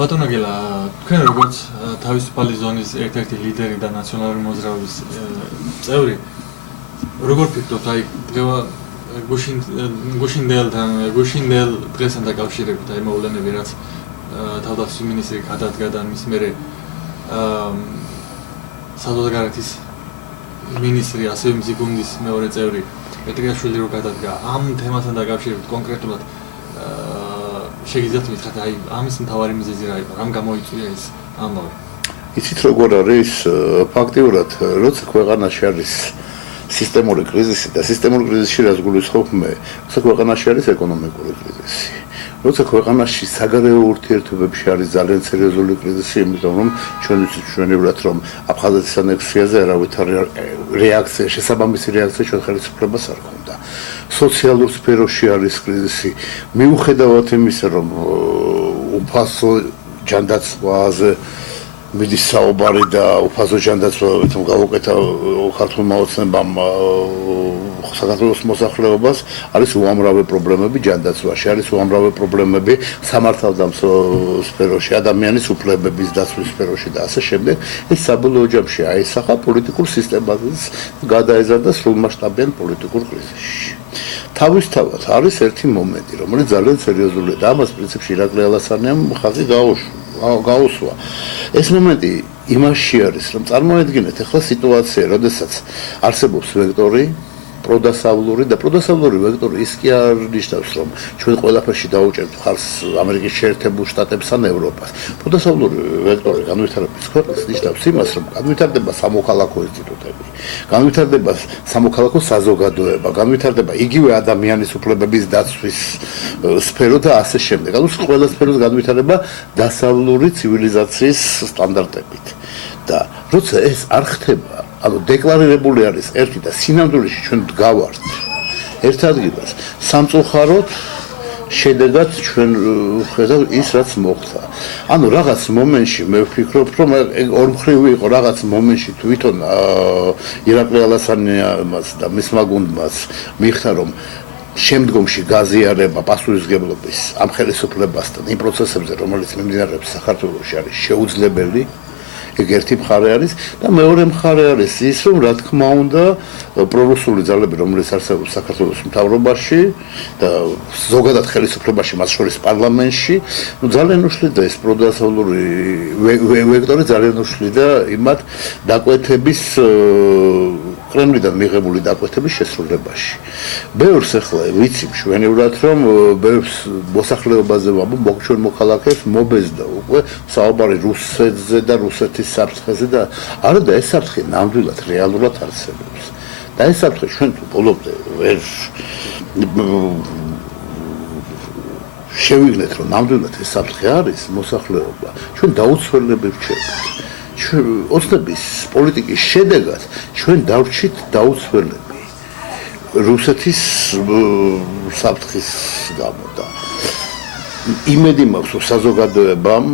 ბატონო გელა, თქვენ როგორც თავისუფალი ზონის ერთ-ერთი ლიდერი და ნაციონალური მოძრაობის წევრი, როგორ ფიქრობთ, აი გუშინდელ დღესთან დაკავშირებით, აი მოვლენები, რაც თავდაცვის მინისტრი გადადგა და მის მერე საზღვარგარეთის მინისტრი, ასევე მზიგუნდის მეორე წევრი პეტრიაშვილი რო გადადგა, ამ თემასთან დაკავშირებით კონკრეტულად შეგიძლიათ მითხრათ, აი ამის მთავარი მიზეზი რა იყო, რამ გამოიწვია ეს ამბავი? იცით როგორ არის ფაქტიურად, როცა ქვეყანაში არის სისტემური კრიზისი და სისტემური კრიზისში რაც გულისხმობ მე, როცა ქვეყანაში არის ეკონომიკური კრიზისი. როცა ქვეყანაში საგარეო ურთიერთობებში არის ძალიან სერიოზული კრიზისი, იმიტომ რომ ჩვენ ვიცით ჩვენებურად რომ აფხაზეთის ანექსიაზე არავითარი რეაქცია, შესაბამისი რეაქცია ჩვენ ხელისუფლებას არ ჰქონდა. სოციალურ სფეროში არის კრიზისი, მიუხედავად იმისა, რომ უფასო ჯანდაცვაზე მიდის საუბარი და უფასო ჯანდაცვა გავუკეთა ქართულმა ოცნებამ საქართველოს მოსახლეობას, არის უამრავი პრობლემები ჯანდაცვაში, არის უამრავი პრობლემები სამართალდამცავ სფეროში, ადამიანის უფლებების დაცვის სფეროში და ასე შემდეგ. ეს საბოლოო ჯამში აისახა პოლიტიკურ სისტემას გადაეზარდა სრულმასშტაბიან პოლიტიკურ კრიზისში. თავისთავად არის ერთი მომენტი, რომელიც ძალიან სერიოზულია და ამას პრინციპში ირაკლი ალასანიამ ხაზი გაუსვა. ეს მომენტი იმაში არის, რომ წარმოედგინეთ ახლა სიტუაცია, როდესაც არსებობს ვექტორი პროდასავლური და პროდასავლური ვექტორი ის კი არ ნიშნავს, რომ ჩვენ ყველაფერში დაუჭერთ ხარს ამერიკის შეერთებულ შტატებს ან ევროპას. პროდასავლური ვექტორი განვითარების ქვეყნის ნიშნავს იმას, რომ განვითარდება სამოქალაქო ინსტიტუტები, განვითარდება სამოქალაქო საზოგადოება, განვითარდება იგივე ადამიანის უფლებების დაცვის სფერო და ასე შემდეგ. ანუ ყველა სფეროს განვითარება დასავლური ცივილიზაციის სტანდარტებით. და როცა ეს არ ხდება, ანუ დეკლარირებული არის ერთი და სინამდვილეში ჩვენ ვდგავართ ერთ ადგილას, სამწუხაროდ შედეგად ჩვენ ხედავთ ის რაც მოხდა. ანუ რაღაც მომენტში მე ვფიქრობ, რომ ორმხრივი იყო რაღაც მომენტში თვითონ ირაკლი ალასანიამაც და მისმა გუნდმაც მიხდა, რომ შემდგომში გაზიარება პასუხისმგებლობის ამ ხელისუფლებასთან იმ პროცესებზე, რომელიც მიმდინარეობს საქართველოში, არის შეუძლებელი. ეგ ერთი მხარე არის და მეორე მხარე არის ის, რომ რა თქმა უნდა პრორუსული ძალები, რომელიც არსებობს საქართველოს მთავრობაში და ზოგადად ხელისუფლებაში, მას შორის პარლამენტში, ძალიან უშლიდა ეს პროდასავლური ვექტორი, ძალიან უშლიდა იმათ დაკვეთების კრემლიდან მიღებული დაკვეთების შესრულებაში. ბევრს ახლა ვიცი მშვენივრად, რომ ბევრს მოსახლეობაზე ვამბობ, ჩვენ მოქალაქეებს მობეზდა უკვე საუბარი რუსეთზე და რუსეთის საფრთხეზე და არა და ეს საფრთხე ნამდვილად რეალურად არსებობს. და ეს საფრთხე ჩვენ თუ ბოლომდე ვერ შევიგნეთ, რომ ნამდვილად ეს საფრთხე არის მოსახლეობა, ჩვენ დაუცველები ვჩერდით. ოცნების პოლიტიკის შედეგად ჩვენ დავრჩით დაუცველები რუსეთის საფრთხის გამო და იმედი მაქვს, რომ საზოგადოებამ,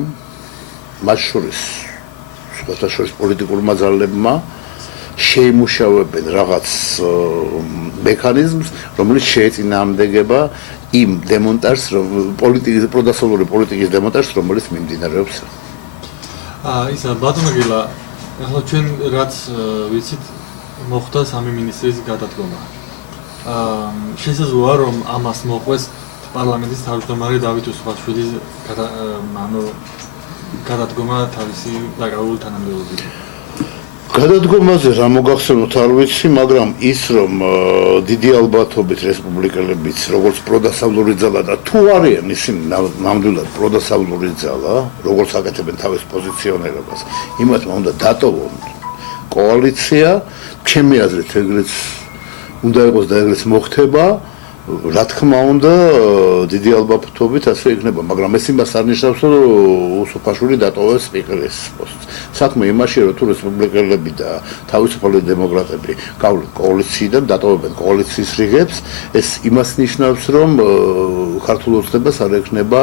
მათ შორის პოლიტიკურმა ძალებმა შეიმუშავებენ რაღაც მექანიზმს, რომელიც შეეწინააღმდეგება იმ დემონტაჟს, პროდასავლური პოლიტიკის დემონტაჟს, რომელიც მიმდინარეობს. ისა ბატონო გელა, ახლა ჩვენ რაც ვიცით, მოხდა სამი მინისტრის გადადგომა. შესაძლოა რომ ამას მოყვეს პარლამენტის თავმჯდომარე დავით უსხაშვილის გადადგომა თავისი დაკავებული თანამდებობით. გადადგომაზე რა მოგახსენოთ არ ვიცი, მაგრამ ის რომ დიდი ალბათობით რესპუბლიკელებიც როგორც პროდასავლური ძალა და თუ არიან ისინი ნამდვილად პროდასავლური ძალა, როგორც აკეთებენ თავის პოზიციონირებას, იმათმა უნდა დატოვონ კოალიცია, ჩემი აზრით ეგრეც უნდა იყოს და ეგრეც მოხდება. რა თქმა უნდა, დიდი ალბათობით ასე იქნება, მაგრამ ეს იმას არ ნიშნავს, რომ უსუფაშვილი დატოვებს სპიკერის პოსტს. საქმე იმაშია, რომ თუ რესპუბლიკელები და თავისუფალი დემოკრატები გავლენ კოალიციიდან, დატოვებენ კოალიციის რიგებს, ეს იმას ნიშნავს, რომ ქართულ ოცნებას არ ექნება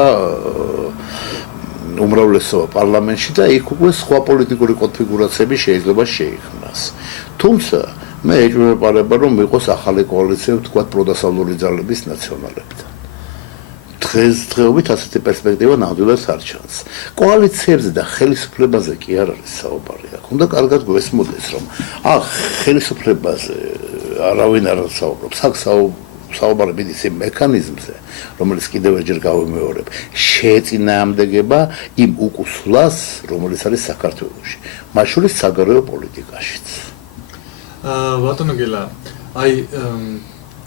უმრავლესობა პარლამენტში და იქ უკვე სხვა პოლიტიკური კონფიგურაციები შეიძლება შეიქმნას. თუმცა მე ეჭვმეპარება, რომ იყოს ახალი კოალიცია, თქვათ პროდასავლური ძალების ნაციონალებთან. დღესდღეობით ასეთი პერსპექტივა ნამდვილად არ ჩანს. კოალიციებზე და ხელისუფლებაზე კი არ არის საუბარი. აქ უნდა კარგად გვესმოდეს, რომ ხელისუფლებაზე არავინ არ საუბრობს. აქ საუბარი მიდის იმ მექანიზმზე, რომელიც კიდევ ერჯერ გავიმეორებ, შეეწინააღმდეგება იმ უკუსლას, რომელიც არის საქართველოში, მათ შორის საგარეო პოლიტიკაშიც. ბატონო გელა,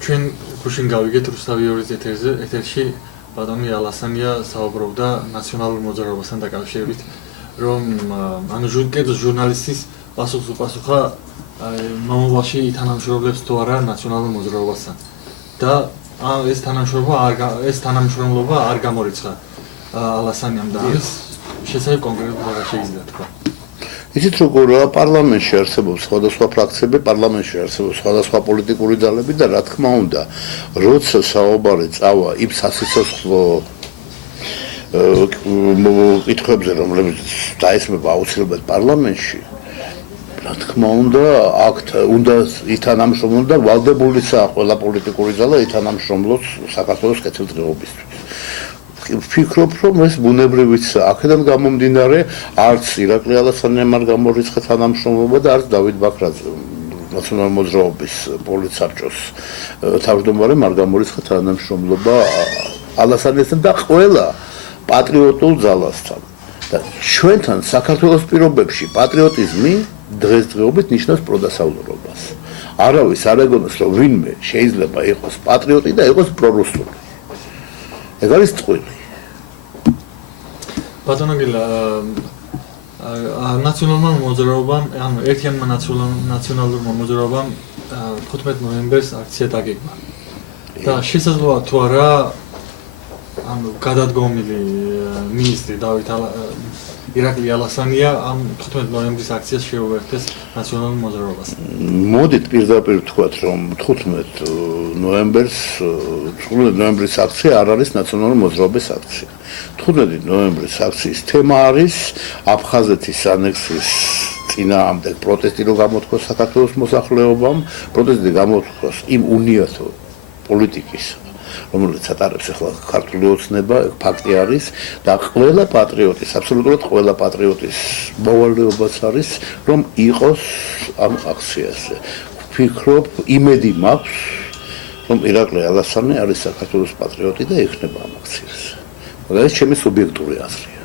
ჩვენ გუშინ გავიგეთ რუსთავიორის ეთერში ბატონი ალასანია საუბრობდა ნაციონალურ მოძრაობასთან დაკავშირებით, რომ კერძო ჟურნალისტის პასუხა მომავალში ითანამშრომლებს თუ არა ნაციონალურ მოძრაობასთან. და ეს თანამშრომლობა არ გამორიცხა ალასანიამ და ამის შესაძლოა კონკრეტულად რა შეიძლება თქვა. იცით როგორია პარლამენტში არსებობს სხვადასხვა ფრაქციები, პარლამენტში არსებობს სხვადასხვა პოლიტიკური ძალები და რა თქმა უნდა, როცა საუბარი წავა იმ სასიცოცხლო კითხვებზე, რომლებიც დაესმება აუცილებლად პარლამენტში, რა თქმა უნდა, აქ უნდა ითანამშრომლოს და ვალდებულისა ყველა პოლიტიკური ძალა ითანამშრომლოს საქართველოს კეთილდღეობისთვის. ვფიქრობ, რომ ეს ბუნებრივიც აქედან გამომდინარე, არც ირაკლი ალასანიამ არ გამორიცხა თანამშრომლობა და არც დავით ბაქრაძე, ნაციონალური მოძრაობის პოლიტსაბჭოს თავმჯდომარემ არ გამორიცხა თანამშრომლობა ალასანიასთან და ყველა პატრიოტულ ძალასთან. და ჩვენთან საქართველოს პირობებში პატრიოტიზმი დღესდღეობით ნიშნავს პროდასავლურობას. არავის არ ეგონოს, რომ ვინმე შეიძლება იყოს პატრიოტი და იყოს პრორუსული. ეგ არის წყვილი. ბატონო გელა, ნაციონალურმა მოძრაობამ, ანუ ერთიანმა ნაციონალურმა მოძრაობამ 15 ნოემბერს აქცია დაგეგმა. და შესაძლოა თუ არა გადადგომილი მინისტრი დავით ირაკლი ალასანია ამ 15 ნოემბრის აქციას შეუერთეს ნაციონალურ მოძრაობას. მოდით პირდაპირ ვთქვათ, რომ 15 ნოემბრის აქცია არ არის ნაციონალური მოძრაობის აქცია. 15 ნოემბრის აქციის თემა არის აფხაზეთის ანექსიის წინააღმდეგ პროტესტი, რომ გამოთქვას საქართველოს მოსახლეობამ, პროტესტი გამოთქვას იმ უნიათო პოლიტიკის, რომელიც ატარებს ახლა ქართული ოცნება, ფაქტი არის და ყველა პატრიოტის, აბსოლუტურად ყველა პატრიოტის მოვალეობაც არის, რომ იყოს ამ აქციაზე. ვფიქრობ, იმედი მაქვს, რომ ირაკლი ალასანი არის საქართველოს პატრიოტი და ექნება ამ აქციაზე. მაგრამ ეს ჩემი სუბიექტური აზრია.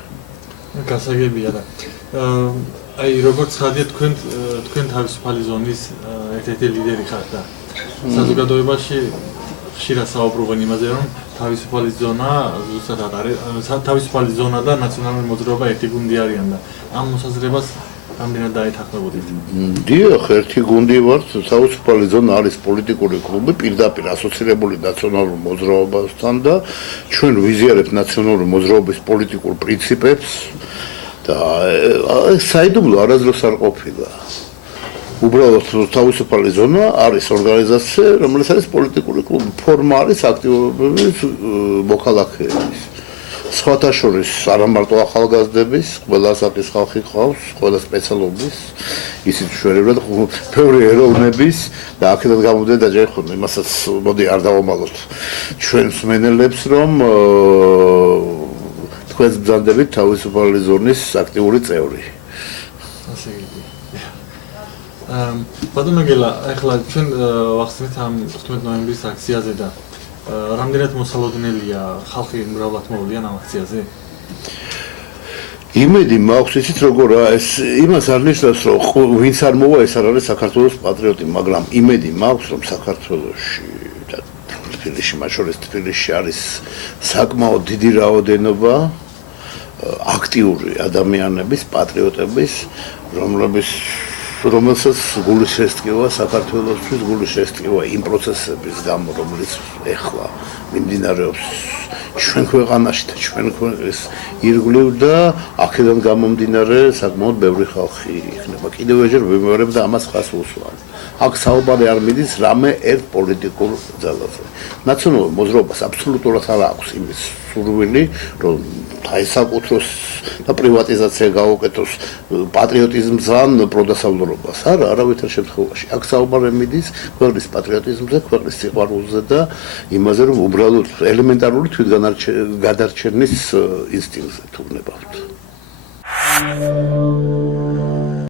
გასაგებია და როგორც ხადია თქვენ თავისუფალი ზონის ერთ-ერთი ლიდერი ხართ და საზოგადოებაში ხშირად საუბრობენ იმაზე, რომ თავისუფალი ზონა და ნაციონალური მოძრაობა ერთი გუნდი არიან და ამ მოსაზრებას რამდენად დაეთანხმებოდით? დიახ, ერთი გუნდი ვართ, თავისუფალი ზონა არის პოლიტიკური კლუბი, პირდაპირ ასოცირებული ნაციონალურ მოძრაობასთან და ჩვენ ვიზიარებთ ნაციონალური მოძრაობის პოლიტიკურ პრინციპებს და საიდუმლო არასდროს არ ყოფილა. უბრალოდ თავისუფალი ზონა არის ორგანიზაცია, რომელიც არის პოლიტიკური კლუბი, ფორმა არის აქტივობის მოქალაქეების. სხვათა შორის არა მარტო ახალგაზრდების, ყველა ასაკის ხალხი ყავს, ყველა სპეციალობის, ისიც შუერებად ბევრი ეროვნების და აქედან გამომდინარე დაჯერხოთ იმასაც მოდი არ დავამალოთ ჩვენ მსმენელებს, რომ თქვენს ბრძანდებით თავისუფალი ზონის აქტიური წევრი. ასე იგი. ბატონო გელა, ახლა ჩვენ ვახსენეთ ამ 15 ნოემბრის აქციაზე და რამდენად მოსალოდნელია ხალხი მრავლად მოვლიან ამ აქციაზე? იმედი მაქვს, იცით როგორია, ეს იმას არ ნიშნავს, რომ ვინც არ მოვა, ეს არ არის საქართველოს პატრიოტი, მაგრამ იმედი მაქვს, რომ საქართველოში და თბილისში, მათ შორის თბილისში არის საკმაოდ დიდი რაოდენობა აქტიური ადამიანების, პატრიოტების, რომელსაც გული შესტკივა საქართველოსთვის, გული შესტკივა იმ პროცესების გამო, რომელიც ეხლა მიმდინარეობს ჩვენ ქვეყანაში და ჩვენ ქვეყნის ირგვლივ და აქედან გამომდინარე საკმაოდ ბევრი ხალხი იქნება. კიდევ ერჯერ ვიმეორებ და ამას ხას უსვამ. აქ საუბარი არ მიდის რამე ერთ პოლიტიკურ ძალაზე. ნაციონალურ მოძრაობას აბსოლუტურად არ აქვს იმის სურვილი, რომ დაესაკუთროს და პრივატიზაცია გაუკეთოს პატრიოტიზმს ან პროდასავლურობას. არავითარ შემთხვევაში. აქ საუბარი მიდის ქვეყნის პატრიოტიზმზე, ქვეყნის სიყვარულზე და იმაზე, რომ უბრალოდ ელემენტარული თვითგადარჩენის ინსტინქტზე თუ ვნებავთ.